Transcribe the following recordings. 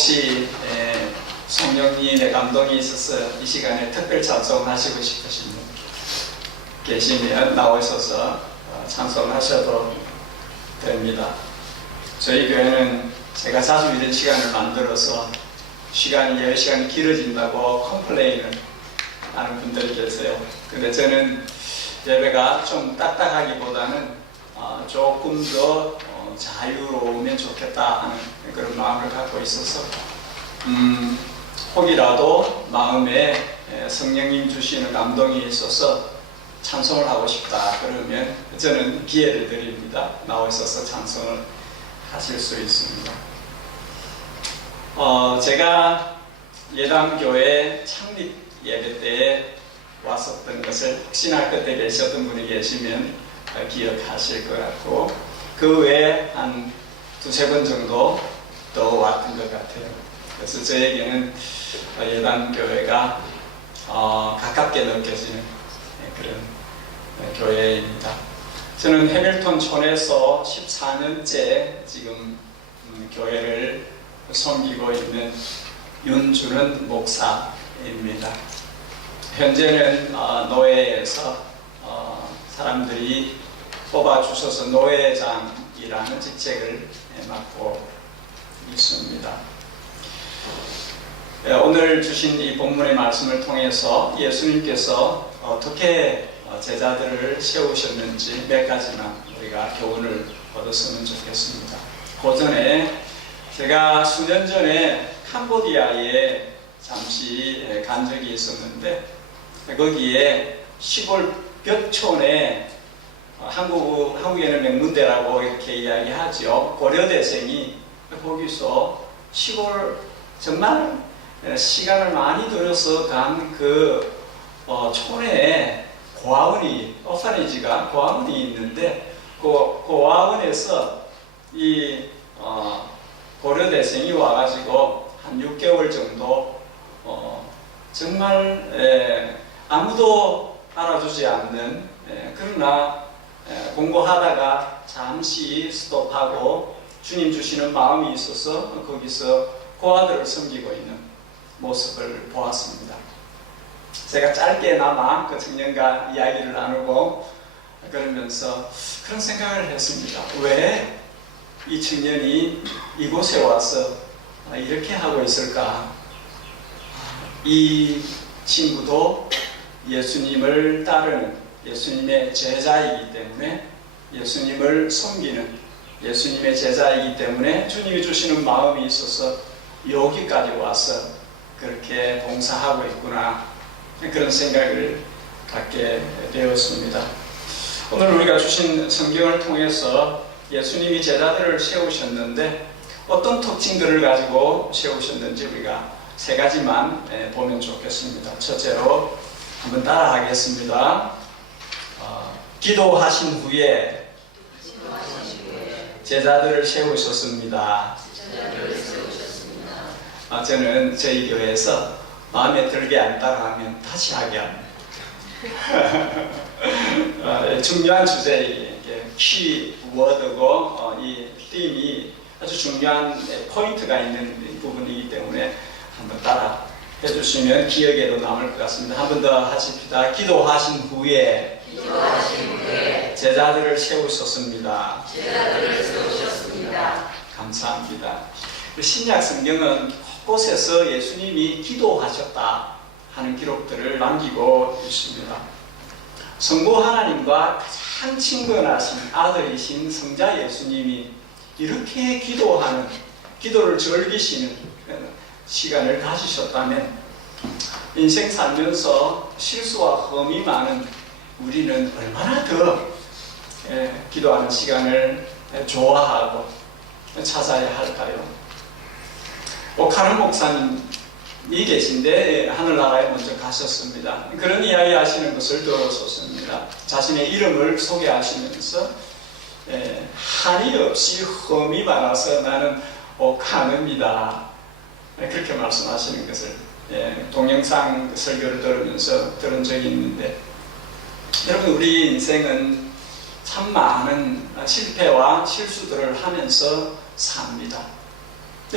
혹시 성령님의 감동이 있어서 이 시간에 특별 찬송하시고 싶으신 분 계시면 나오셔서 찬송하셔도 됩니다. 저희 교회는 제가 자주 이런 시간을 만들어서 시간이 10시간이 길어진다고 컴플레인을 하는 분들이 계세요. 근데 저는 예배가 좀 딱딱하기보다는 조금 더 자유로우면 좋겠다 하는 그런 마음을 갖고 있어서 혹이라도 마음에 성령님 주시는 감동이 있어서 찬송을 하고 싶다 그러면 저는 기회를 드립니다. 나오셔서 찬송을 하실 수 있습니다. 제가 예담교회 창립 예배 때에 왔었던 것을 혹시나 그때 계셨던 분이 계시면 기억하실 것 같고, 그 외에 한 두세 번 정도 더 왔던 것 같아요. 그래서 저에게는 예담교회가 가깝게 느껴지는 그런 교회입니다. 저는 해밀턴촌에서 14년째 지금 교회를 섬기고 있는 윤주는 목사입니다. 현재는 노회에서 사람들이 뽑아주셔서 노회장이라는 직책을 맡고 있습니다. 오늘 주신 이 본문의 말씀을 통해서 예수님께서 어떻게 제자들을 세우셨는지 몇 가지만 우리가 교훈을 얻었으면 좋겠습니다. 그 전에 제가 수년 전에 캄보디아에 잠시 간 적이 있었는데, 거기에 시골 벽촌에 한국에는 명문대라고 이렇게 이야기하죠. 고려대생이 거기서 시골 정말 시간을 많이 들여서 간 그 촌에 고아원이, 오파니지가 고아원이 있는데 그 고아원에서 이 고려대생이 와가지고 한 6개월 정도 정말 아무도 알아주지 않는, 그러나 공부하다가 잠시 스톱하고 주님 주시는 마음이 있어서 거기서 고아들을 섬기고 있는 모습을 보았습니다. 제가 짧게나마 그 청년과 이야기를 나누고 그러면서 그런 생각을 했습니다. 왜 이 청년이 이곳에 와서 이렇게 하고 있을까? 이 친구도 예수님을 따르는 예수님의 제자이기 때문에, 예수님을 섬기는 예수님의 제자이기 때문에 주님이 주시는 마음이 있어서 여기까지 와서 그렇게 봉사하고 있구나, 그런 생각을 갖게 되었습니다. 오늘 우리가 주신 성경을 통해서 예수님이 제자들을 세우셨는데 어떤 특징들을 가지고 세우셨는지 우리가 세 가지만 보면 좋겠습니다. 첫째로 한번 따라 하겠습니다. 기도하신 후에 제자들을 세우셨습니다. 저는 저희 교회에서 마음에 들게 안 따라하면 다시 하게 합니다. 중요한 주제에 키워드고 이 팀이 아주 중요한 포인트가 있는 부분이기 때문에 한번 따라 해주시면 기억에도 남을 것 같습니다. 한 번 더 하십시다. 기도하신 후에 제자들을 세우셨습니다. 감사합니다. 신약 성경은 곳곳에서 예수님이 기도하셨다 하는 기록들을 남기고 있습니다. 성부 하나님과 가장 친근하신 아들이신 성자 예수님이 이렇게 기도하는, 기도를 즐기시는 시간을 가지셨다면 인생 살면서 실수와 흠이 많은 우리는 얼마나 더 기도하는 시간을 좋아하고 찾아야 할까요? 오카르 목사님이 계신데 하늘나라에 먼저 가셨습니다. 그런 이야기 하시는 것을 들었었습니다. 자신의 이름을 소개하시면서 한이 없이 흠이 많아서 나는 오카르입니다, 그렇게 말씀하시는 것을 동영상 설교를 들으면서 들은 적이 있는데, 여러분, 우리 인생은 참 많은 실패와 실수들을 하면서 삽니다.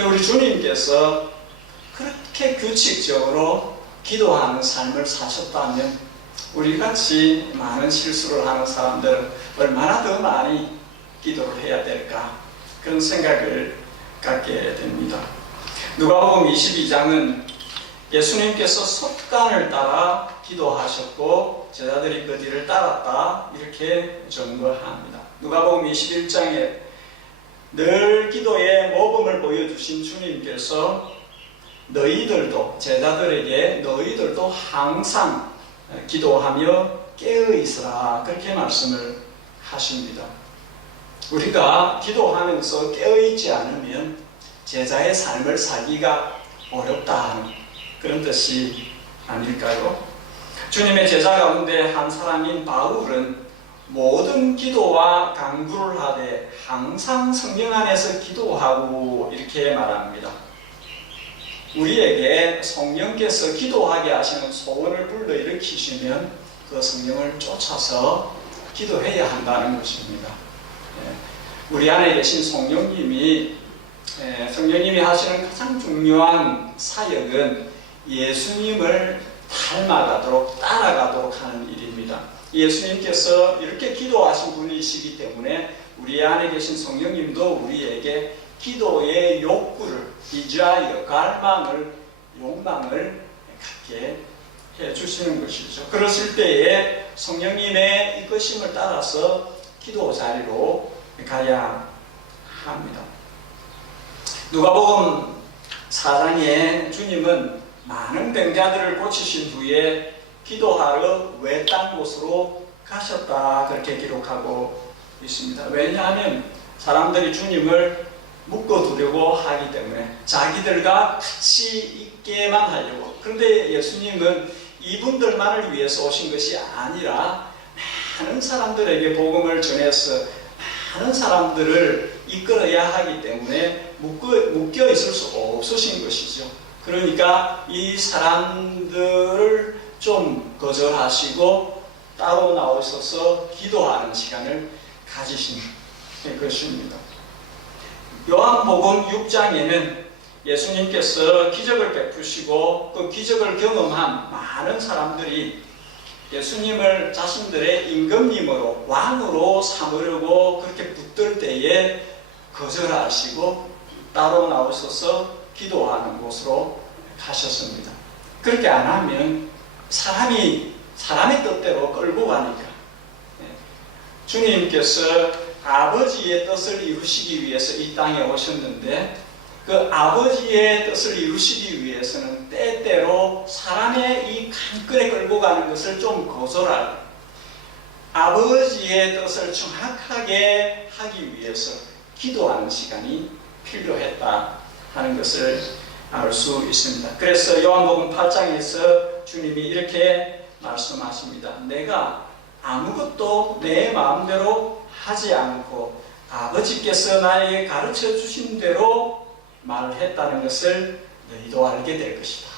우리 주님께서 그렇게 규칙적으로 기도하는 삶을 사셨다면 우리 같이 많은 실수를 하는 사람들은 얼마나 더 많이 기도를 해야 될까, 그런 생각을 갖게 됩니다. 누가복음 22장은 예수님께서 습관을 따라 기도하셨고 제자들이 그 뒤를 따랐다, 이렇게 증거합니다. 누가복음 21장에 늘 기도의 모범을 보여주신 주님께서 너희들도, 제자들에게 너희들도 항상 기도하며 깨어있으라, 그렇게 말씀을 하십니다. 우리가 기도하면서 깨어있지 않으면 제자의 삶을 살기가 어렵다 하는 그런 뜻이 아닐까요? 주님의 제자 가운데 한 사람인 바울은 모든 기도와 강구를 하되 항상 성령 안에서 기도하고, 이렇게 말합니다. 우리에게 성령께서 기도하게 하시는 소원을 불러일으키시면 그 성령을 쫓아서 기도해야 한다는 것입니다. 우리 안에 계신 성령님이 하시는 가장 중요한 사역은 예수님을 닮아가도록, 따라가도록 하는 일입니다. 예수님께서 이렇게 기도하신 분이시기 때문에 우리 안에 계신 성령님도 우리에게 기도의 욕구를, 디자이어, 갈망을, 욕망을 갖게 해주시는 것이죠. 그랬을 때에 성령님의 이끄심을 따라서 기도 자리로 가야 합니다. 누가복음 4장에 주님은 많은 병자들을 고치신 후에 기도하러 외딴 곳으로 가셨다, 그렇게 기록하고 있습니다. 왜냐하면 사람들이 주님을 묶어두려고 하기 때문에, 자기들과 같이 있게만 하려고. 그런데 예수님은 이분들만을 위해서 오신 것이 아니라 많은 사람들에게 복음을 전해서 많은 사람들을 이끌어야 하기 때문에 묶여 있을 수 없으신 것이죠. 그러니까 이 사람들을 좀 거절하시고 따로 나오셔서 기도하는 시간을 가지신 것입니다. 요한복음 6장에는 예수님께서 기적을 베푸시고 그 기적을 경험한 많은 사람들이 예수님을 자신들의 임금님으로, 왕으로 삼으려고 그렇게 붙들 때에 거절하시고 따로 나오셔서 기도하는 곳으로 가셨습니다. 그렇게 안 하면 사람의 뜻대로 끌고 가니까. 주님께서 아버지의 뜻을 이루시기 위해서 이 땅에 오셨는데, 그 아버지의 뜻을 이루시기 위해서는 때때로 사람의 이 간끌에 끌고 가는 것을 좀 거절하고 아버지의 뜻을 정확하게 하기 위해서 기도하는 시간이 필요했다 하는 것을 알 수 있습니다. 그래서 요한복음 8장에서 주님이 이렇게 말씀하십니다. 내가 아무것도 내 마음대로 하지 않고 아버지께서 나에게 가르쳐 주신 대로 말했다는 것을 너희도 알게 될 것이다.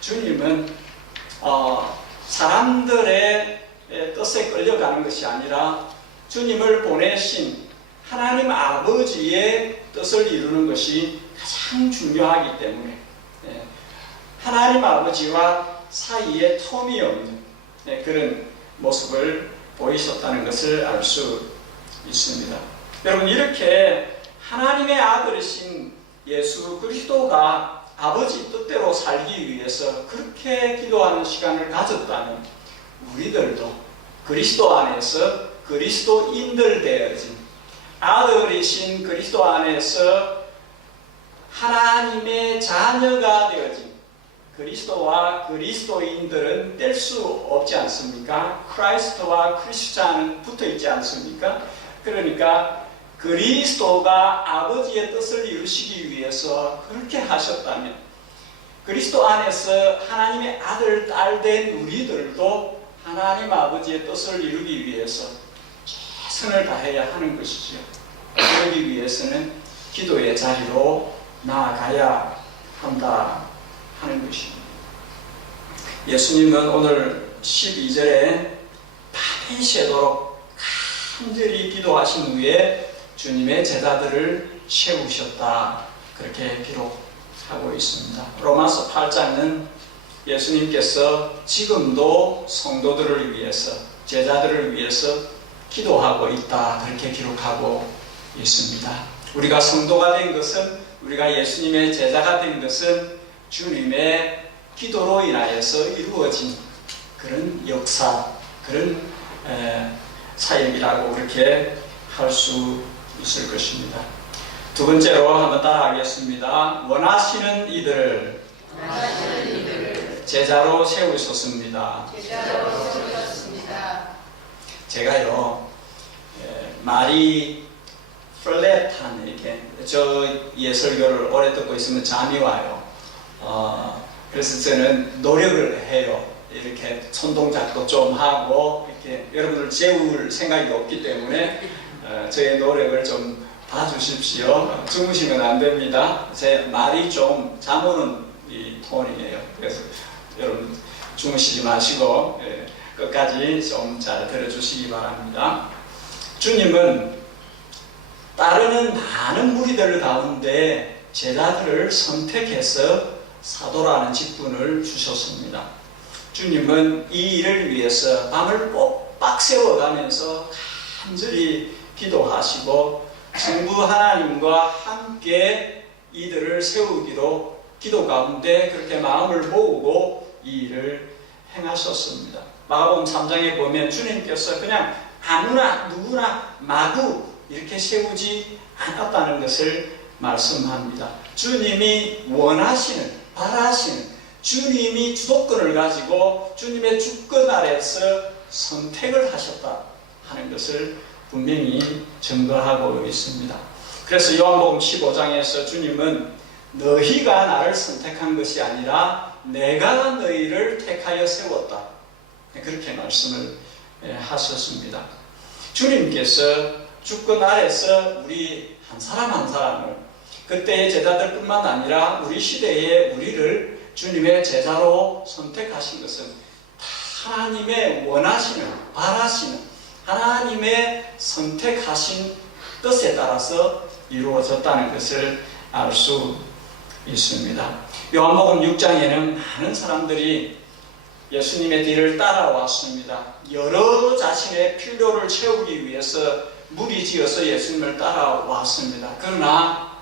주님은 사람들의 뜻에 끌려가는 것이 아니라 주님을 보내신 하나님 아버지의 뜻을 이루는 것이 가장 중요하기 때문에 하나님 아버지와 사이에 텀이 없는 그런 모습을 보이셨다는 것을 알 수 있습니다. 여러분, 이렇게 하나님의 아들이신 예수 그리스도가 아버지 뜻대로 살기 위해서 그렇게 기도하는 시간을 가졌다면 우리들도 그리스도 안에서 그리스도인들 되어진, 아들이신 그리스도 안에서 하나님의 자녀가 되어진 그리스도와 그리스도인들은 뗄 수 없지 않습니까? 크라이스트와 크리스찬은 붙어 있지 않습니까? 그러니까 그리스도가 아버지의 뜻을 이루시기 위해서 그렇게 하셨다면 그리스도 안에서 하나님의 아들, 딸 된 우리들도 하나님 아버지의 뜻을 이루기 위해서 최선을 다해야 하는 것이죠. 그러기 위해서는 기도의 자리로 나아가야 한다 하는 것입니다. 예수님은 오늘 12절에 밤이 새도록 간절히 기도하신 후에 주님의 제자들을 세우셨다 그렇게 기록하고 있습니다. 로마서 8장은 예수님께서 지금도 성도들을 위해서, 제자들을 위해서 기도하고 있다, 그렇게 기록하고 있습니다. 우리가 성도가 된 것은, 우리가 예수님의 제자가 된 것은 주님의 기도로 인하여서 이루어진 그런 역사, 그런 사역이라고 그렇게 할 수 있을 것입니다. 두 번째로 한번 따라하겠습니다. 원하시는 이들을 제자로 세우셨습니다. 제가요, 말이 플랫한, 이렇게, 저 예설교를 오래 듣고 있으면 잠이 와요. 그래서 저는 노력을 해요. 이렇게 손동작도 좀 하고, 이렇게 여러분들 재울 생각이 없기 때문에 저의 노력을 좀 봐주십시오. 주무시면 안 됩니다. 제 말이 좀 잠 오는 이 톤이에요. 그래서 여러분 주무시지 마시고 끝까지 좀 잘 들어주시기 바랍니다. 주님은 따르는 많은 무리들 가운데 제자들을 선택해서 사도라는 직분을 주셨습니다. 주님은 이 일을 위해서 밤을 꼭박 세워가면서 간절히 기도하시고 성부 하나님과 함께 이들을 세우기로 기도 가운데 그렇게 마음을 모으고 이 일을 행하셨습니다. 마가복음 3장에 보면 주님께서 그냥 아무나 누구나 마구 이렇게 세우지 않았다는 것을 말씀합니다. 주님이 원하시는, 바라시는, 주님이 주도권을 가지고 주님의 주권 아래서 선택을 하셨다 하는 것을 분명히 증거하고 있습니다. 그래서 요한복음 15장에서 주님은 너희가 나를 선택한 것이 아니라 내가 너희를 택하여 세웠다, 그렇게 말씀을 하셨습니다. 주님께서 주권 아래서 우리 한 사람 한 사람을, 그때의 제자들뿐만 아니라 우리 시대의 우리를 주님의 제자로 선택하신 것은 하나님의 원하시는, 바라시는 하나님의 선택하신 뜻에 따라서 이루어졌다는 것을 알 수 있습니다. 요한복음 6장에는 많은 사람들이 예수님의 뒤를 따라왔습니다. 여러 자신의 필요를 채우기 위해서 무리지어서 예수님을 따라왔습니다. 그러나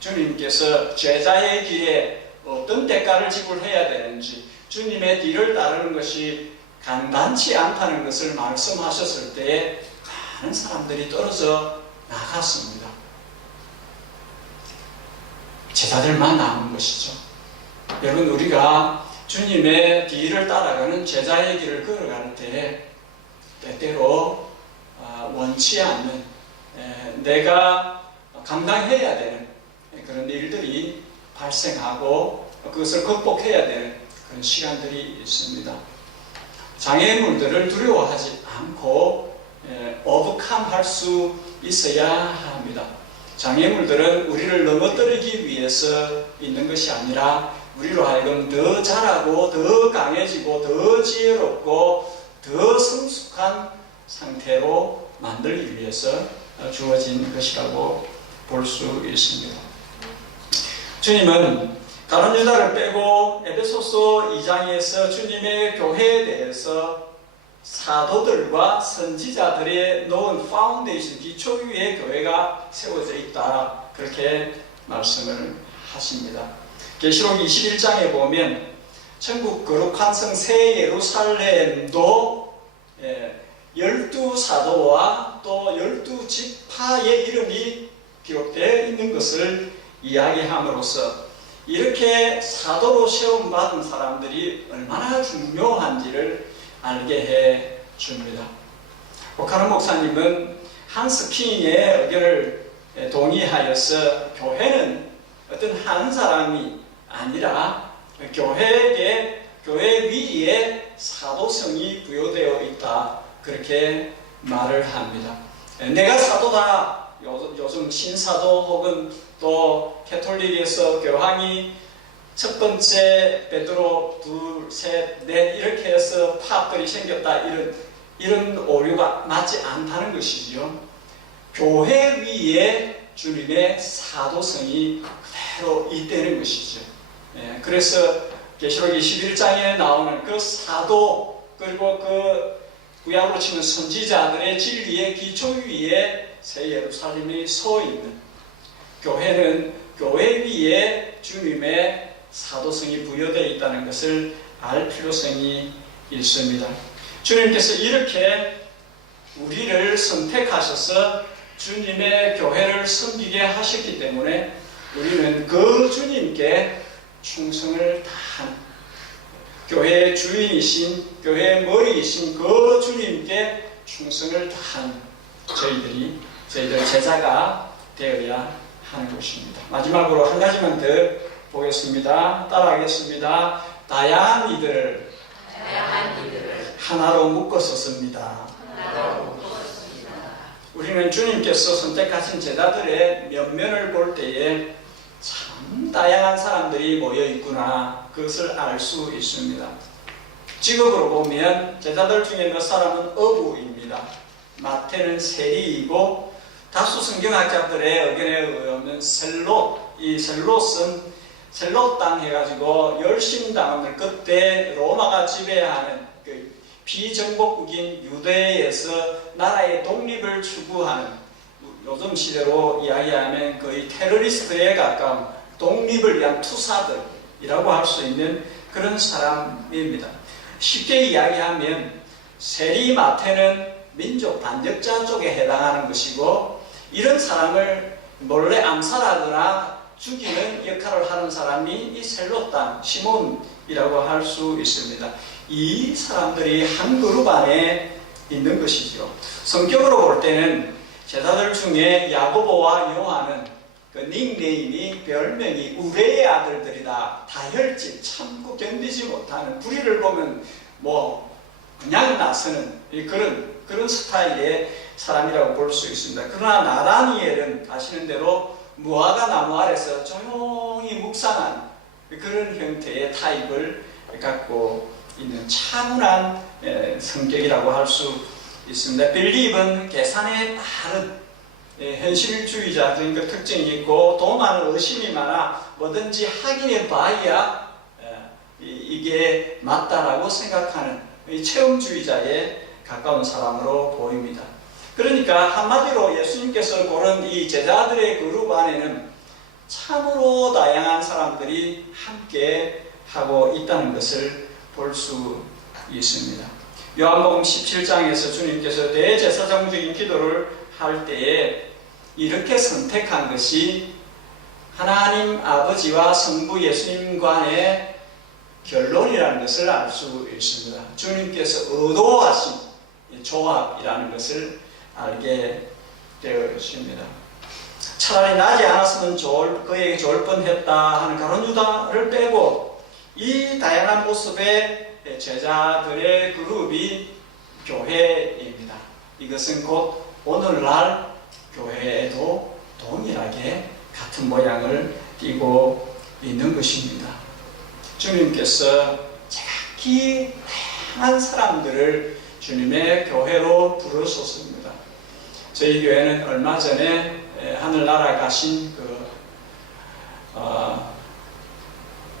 주님께서 제자의 길에 어떤 대가를 지불해야 되는지, 주님의 뒤를 따르는 것이 간단치 않다는 것을 말씀하셨을 때에 많은 사람들이 떨어져 나갔습니다. 제자들만 남은 것이죠. 여러분, 우리가 주님의 뒤를 따라가는 제자의 길을 걸어갈 때 때때로 원치 않는, 내가 감당해야 되는 그런 일들이 발생하고 그것을 극복해야 되는 그런 시간들이 있습니다. 장애물들을 두려워하지 않고 오버컴할 수 있어야 합니다. 장애물들은 우리를 넘어뜨리기 위해서 있는 것이 아니라 우리로 하여금 더 잘하고 더 강해지고 더 지혜롭고 더 성숙한 상태로 만들기 위해서 주어진 것이라고 볼 수 있습니다. 주님은 다른 유다를 빼고 에베소서 2장에서 주님의 교회에 대해서 사도들과 선지자들의 놓은 파운데이션, 기초 위에 교회가 세워져 있다, 그렇게 말씀을 하십니다. 계시록 21장에 보면 천국 거룩한 성 새 예루살렘도 12사도와 또 12지파의 이름이 기록되어 있는 것을 이야기함으로써 이렇게 사도로 세움받은 사람들이 얼마나 중요한지를 알게 해 줍니다. 오카노 목사님은 한스 킹의 의견을 동의하여서 교회는 어떤 한 사람이 아니라 교회 위에 사도성이 부여되어 있다, 그렇게 말을 합니다. 내가 사도다, 요즘 신사도 혹은 또 캐톨릭에서 교황이 첫 번째 베드로 둘, 셋, 넷 이렇게 해서 팝들이 생겼다, 이런 오류가 맞지 않다는 것이죠. 교회 위에 주님의 사도성이 그대로 있다는 것이죠. 그래서 계시록 21장에 나오는 그 사도, 그리고 그 구약으로 치면 선지자들의 진리의 기초 위에 새 예루살렘이 서 있는, 교회는 교회 위에 주님의 사도성이 부여되어 있다는 것을 알 필요성이 있습니다. 주님께서 이렇게 우리를 선택하셔서 주님의 교회를 섬기게 하셨기 때문에 우리는 그 주님께 충성을 다하는, 교회의 주인이신, 교회의 머리이신 그 주님께 충성을 다하는 저희들 제자가 되어야 하는 것입니다. 마지막으로 한 가지만 더 보겠습니다. 따라하겠습니다. 다양한 이들을 하나로 묶었었습니다. 우리는 주님께서 선택하신 제자들의 면면을 볼 때에 참 다양한 사람들이 모여 있구나, 그것을 알 수 있습니다. 직업으로 보면 제자들 중에 몇 사람은 어부입니다. 마태는 세리이고, 다수 성경학자들의 의견에 의하면 이 셀롯은 셀롯 땅 해가지고 열심당을 그때 로마가 지배하는 그 비정복국인 유대에서 나라의 독립을 추구하는, 요즘 시대로 이야기하면 거의 테러리스트에 가까운 독립을 위한 투사들이라고 할 수 있는 그런 사람입니다. 쉽게 이야기하면 세리 마태는 민족 반역자 쪽에 해당하는 것이고, 이런 사람을 몰래 암살하거나 죽이는 역할을 하는 사람이 이 셀롯 땅 시몬이라고 할 수 있습니다. 이 사람들이 한 그룹 안에 있는 것이죠. 성격으로 볼 때는 제자들 중에 야고보와 요한은 그 닉네임이, 별명이 우레의 아들들이다. 다혈질, 참고 견디지 못하는, 불의를 보면 그냥 나서는 그런 스타일의 사람이라고 볼 수 있습니다. 그러나 나다니엘은 아시는 대로 무화과 나무 아래서 조용히 묵상한 그런 형태의 타입을 갖고 있는 차분한 성격이라고 할 수 있습니다. 빌립은 계산에 빠른 현실주의자적인 그 특징이 있고, 도마는 의심이 많아 뭐든지 확인해 봐야 이게 맞다라고 생각하는 체험주의자에 가까운 사람으로 보입니다. 그러니까 한마디로 예수님께서 고른 이 제자들의 그룹 안에는 참으로 다양한 사람들이 함께 하고 있다는 것을 볼 수 있습니다. 요한복음 17장에서 주님께서 대제사장적인 기도를 할 때에 이렇게 선택한 것이 하나님 아버지와 성부 예수님 간의 결론이라는 것을 알 수 있습니다. 주님께서 의도하신 조합이라는 것을 알게 되어 있습니다. 차라리 나지 않았으면 그에게 좋을 뻔했다 하는 가룟 유다를 빼고 이 다양한 모습의 제자들의 그룹이 교회입니다. 이것은 곧 오늘날 교회에도 동일하게 같은 모양을 띠고 있는 것입니다. 주님께서 정확히 다양한 사람들을 주님의 교회로 부르셨습니다. 저희 교회는 얼마 전에 하늘나라 가신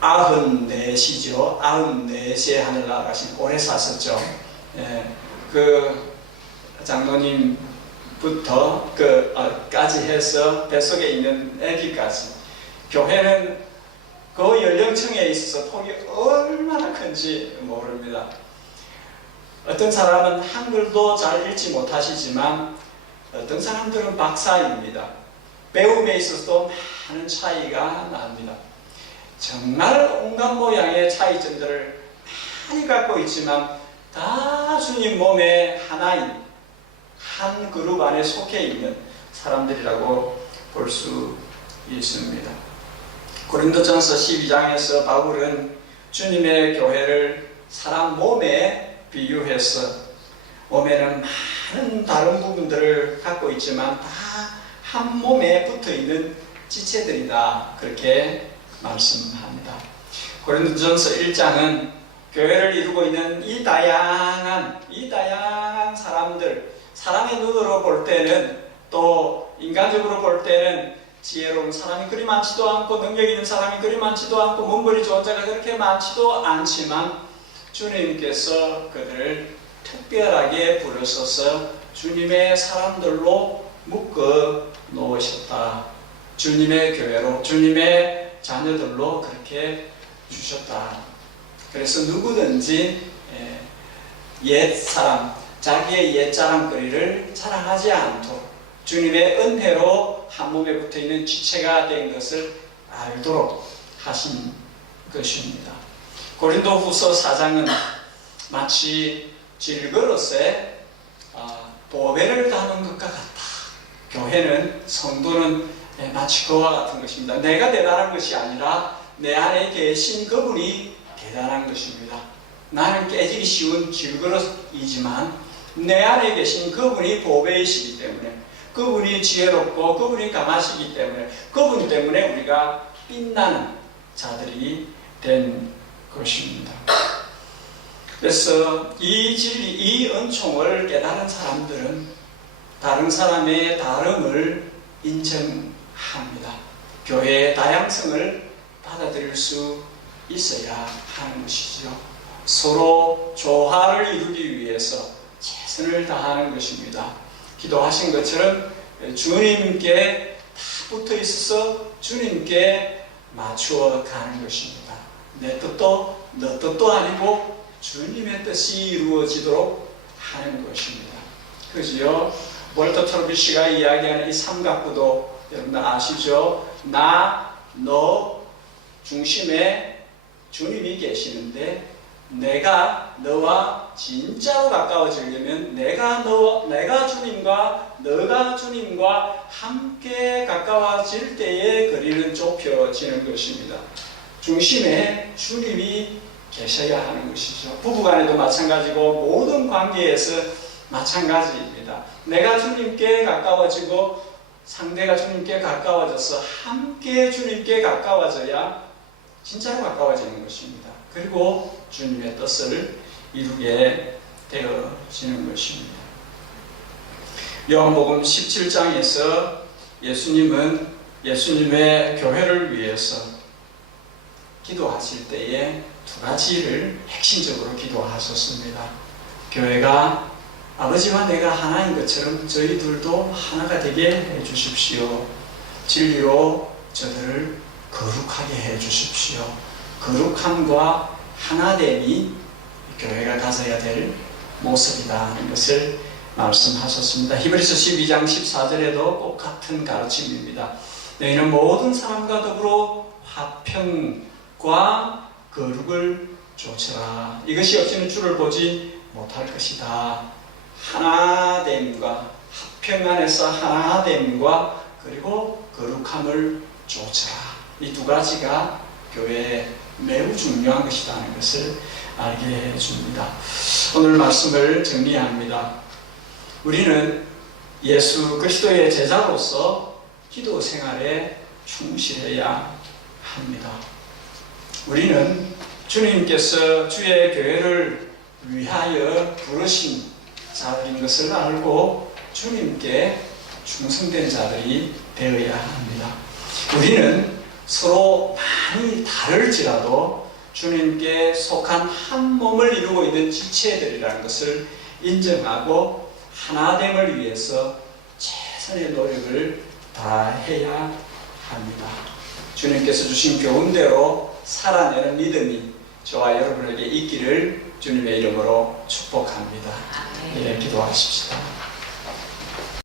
94시죠. 94시에 하늘나라 가신 오래 사셨죠. 그 장로님부터 까지 해서 뱃속에 있는 아기까지, 교회는 그 연령층에 있어서 폭이 얼마나 큰지 모릅니다. 어떤 사람은 한글도 잘 읽지 못하시지만 어떤 사람들은 박사입니다. 배움에 있어서도 많은 차이가 납니다. 정말 온갖 모양의 차이점들을 많이 갖고 있지만 다 주님 몸의 하나인 한 그룹 안에 속해 있는 사람들이라고 볼 수 있습니다. 고린도전서 12장에서 바울은 주님의 교회를 사람 몸에 비유해서 몸에는 많은 다른 부분들을 갖고 있지만 다 한 몸에 붙어 있는 지체들이다, 그렇게 말씀합니다. 고린도전서 1장은 교회를 이루고 있는 이 다양한 사람들, 사람의 눈으로 볼 때는 또 인간적으로 볼 때는 지혜로운 사람이 그리 많지도 않고 능력 있는 사람이 그리 많지도 않고 문벌이 좋은 자가 그렇게 많지도 않지만 주님께서 그들을 특별하게 부르셔서 주님의 사람들로 묶어 놓으셨다. 주님의 교회로, 주님의 자녀들로 그렇게 주셨다. 그래서 누구든지 옛 사람, 자기의 옛 자랑거리를 자랑하지 않도록 주님의 은혜로 한 몸에 붙어있는 지체가 된 것을 알도록 하신 것입니다. 고린도후서 4장은 마치 질그릇에 보배를 담은 것과 같다. 교회는, 성도는 마치 그와 같은 것입니다. 내가 대단한 것이 아니라 내 안에 계신 그분이 대단한 것입니다. 나는 깨지기 쉬운 질그릇이지만 내 안에 계신 그분이 보배이시기 때문에, 그분이 지혜롭고 그분이 강하시기 때문에, 그분 때문에 우리가 빛나는 자들이 된 것입니다. 그래서 이 진리, 이 은총을 깨달은 사람들은 다른 사람의 다름을 인정합니다. 교회의 다양성을 받아들일 수 있어야 하는 것이죠. 서로 조화를 이루기 위해서 최선을 다하는 것입니다. 기도하신 것처럼 주님께 다 붙어 있어서 주님께 맞추어 가는 것입니다. 내 뜻도 너 뜻도 아니고 주님의 뜻이 이루어지도록 하는 것입니다. 그지요? 월터 트러비시가 이야기하는 이 삼각구도 여러분들 아시죠? 나, 너 중심에 주님이 계시는데 내가 너와 진짜로 가까워지려면 내가 주님과 너가 주님과 함께 가까워질 때에 거리는 좁혀지는 것입니다. 중심에 주님이 계셔야 하는 것이죠. 부부간에도 마찬가지고 모든 관계에서 마찬가지입니다. 내가 주님께 가까워지고 상대가 주님께 가까워져서 함께 주님께 가까워져야 진짜로 가까워지는 것입니다. 그리고 주님의 뜻을 이루게 되어지는 것입니다. 요한복음 17장에서 예수님은 예수님의 교회를 위해서 기도하실 때에 두 가지를 핵심적으로 기도하셨습니다. 교회가 아버지와 내가 하나인 것처럼 저희들도 하나가 되게 해주십시오. 진리로 저들을 거룩하게 해주십시오. 거룩함과 하나됨이 교회가 가져야 될 모습이다 하는 것을 말씀하셨습니다. 히브리서 12장 14절에도 똑같은 가르침입니다. 너희는 모든 사람과 더불어 화평과 거룩을 좇으라. 이것이 없이는 주를 보지 못할 것이다. 하나됨과 화평 안에서 하나됨과 그리고 거룩함을 좇으라. 이 두 가지가 교회에 매우 중요한 것이라는 것을 알게 해줍니다. 오늘 말씀을 정리합니다. 우리는 예수 그리스도의 제자로서 기도 생활에 충실해야 합니다. 우리는 주님께서 주의 교회를 위하여 부르신 자들인 것을 알고 주님께 충성된 자들이 되어야 합니다. 우리는 서로 많이 다를지라도 주님께 속한 한 몸을 이루고 있는 지체들이라는 것을 인정하고 하나됨을 위해서 최선의 노력을 다해야 합니다. 주님께서 주신 교훈대로 살아내는 믿음이 저와 여러분에게 있기를 주님의 이름으로 축복합니다. 예, 기도하십시다.